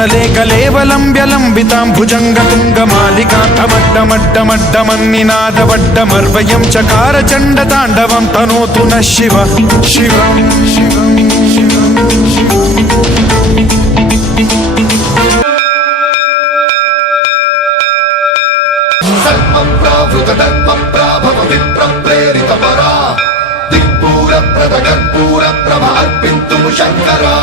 तले कलेवलम्ब्यलम्बिताम्भुजङ्गतुङ्गमालिका टमड्डमड्डमड्डमन्निनादवड्डमर्वयं चकार चण्डताण्डवं तनोतु नः शिव शिवं शिवं शिवं प्रेरितपरा दिक्पूर प्रद कर्पूर प्रभ अर्पिन्तु शङ्करा